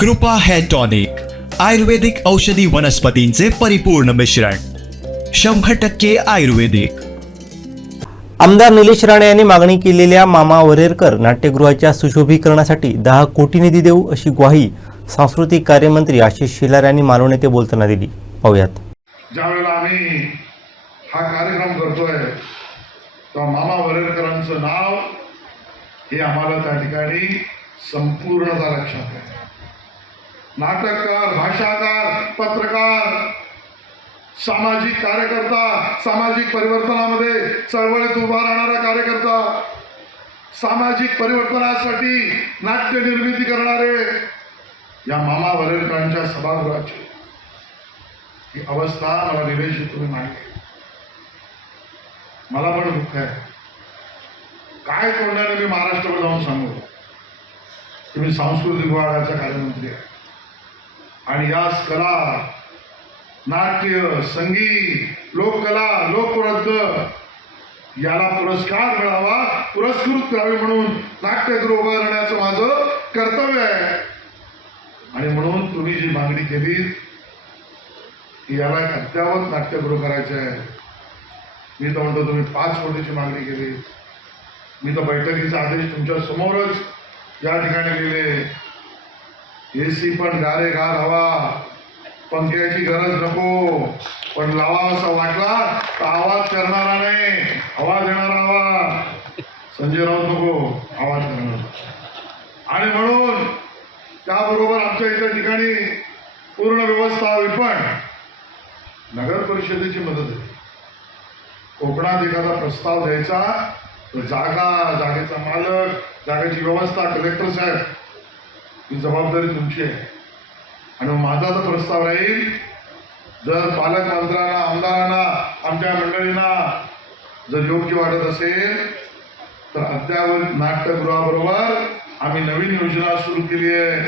कृपा hair tonic आयुर्वेदिक औषधी वनस्पतींचे परिपूर्ण मिश्रण शंभर टक्के आयुर्वेदिक. आमदार निलेश राणे यांनी मागणी केलेल्या मामा वरेरकर नाट्यगृहाच्या सुशोभीकरणासाठी दहा कोटी निधी देऊ अशी ग्वाही सांस्कृतिक कार्यमंत्री आशिष शेलार यांनी मालवण येथे बोलताना दिली. पाहुयात. ज्यावेळेला आम्ही हा कार्यक्रम करतोय तेव्हा मामा वरेरकरांचं नाव हे आम्हाला त्या ठिकाणी संपूर्णता लक्षात आहे. नाटककार भाषाकार पत्रकार सामाजिक कार्यकर्ता सामाजिक परिवर्तनामध्ये चळवळीत उभा राहणारा कार्यकर्ता सामाजिक परिवर्तनासाठी नाट्य निर्मिती करणारे या मामा वरेरकरांच्या सभागृहाची. ही अवस्था मला निलेश तुम्ही मांडली मला पण दुःख आहे. काय तोंडाने मी महाराष्ट्रावर जाऊन सांगू? तुम्ही सांस्कृतिक विभागाचा कार्यमंत्री आहे. आणि याच कला नाट्य संगीत लोककला लोकवृत्त याला पुरस्कार मिळावा पुरस्कृत करावे म्हणून नाट्यगृह उभारण्याचं माझं कर्तव्य आहे. आणि म्हणून तुम्ही जी मागणी केली की याला एक अद्यावत नाट्यगृह करायचं आहे. मी तर म्हणतो तुम्ही पाच कोटीची मागणी केली. मी तर बैठकीचा आदेश तुमच्या समोरच या ठिकाणी गेले ए सी पण गारे गार हवा. पंख्याची गरज नको. पण लावा असा वाटला तर आवाज करणारा नाही. आवाज येणारा हवा. संजय राऊत नको. आवाज करणार. आणि म्हणून त्याबरोबर आमच्या इतर ठिकाणी पूर्ण व्यवस्था पण नगर परिषदेची मदत आहे कोकणात एखादा प्रस्ताव द्यायचा तर जागा जागेचा मालक जागेची व्यवस्था कलेक्टर साहेब ही जबाबदारी तुमची आहे. आणि माझा तर प्रस्ताव राहील जर पालकमंत्र्यांना आमदारांना आमच्या मंडळींना जर योग्य वाटत असेल तर अद्यावत नाट्यगृहाबरोबर आम्ही नवीन योजना सुरू केली आहे.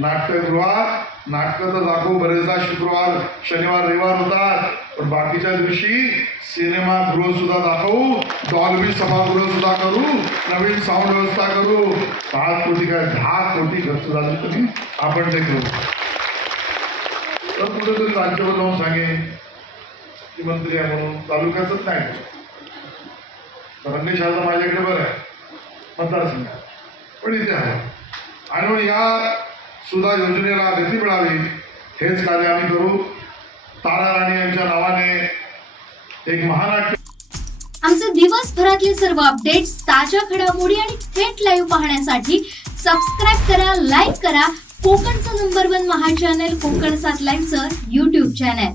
नाट्यगृहात नाटकं तर दाखवू बरेचदा शुक्रवार शनिवार रविवार होतात. पण बाकीच्या दिवशी सिनेमा गृह सुद्धा दाखवू डॉल्बी सभागृह सुद्धा करू नवीन साऊंड व्यवस्था करू. पाच कोटी काय दहा कोटी खर्च झाले तरी आपण ते करू. तर कुठेतरी राज्यभर जाऊन सांगेन की मंत्री आहे म्हणून. तालुक्याचंच नाही. रमेश आता माझ्याकडे बरं आहे. मतदारसंघात पण इथे आहे. आणि मग या सुद्धा योजनेला गती मिळावी हेच कार्य आम्ही करू. तारा राणी यांच्या नावाने एक महानाट्य आमचे दिवसभरातले सर्व अपडेट्स ताज्या घडामोडी आणि थेट लाईव्ह पाहण्यासाठी सबस्क्राईब करा लाईक करा. कोकणचं नंबर वन महा चॅनल कोकण सात लाईनचं युट्यूब चॅनल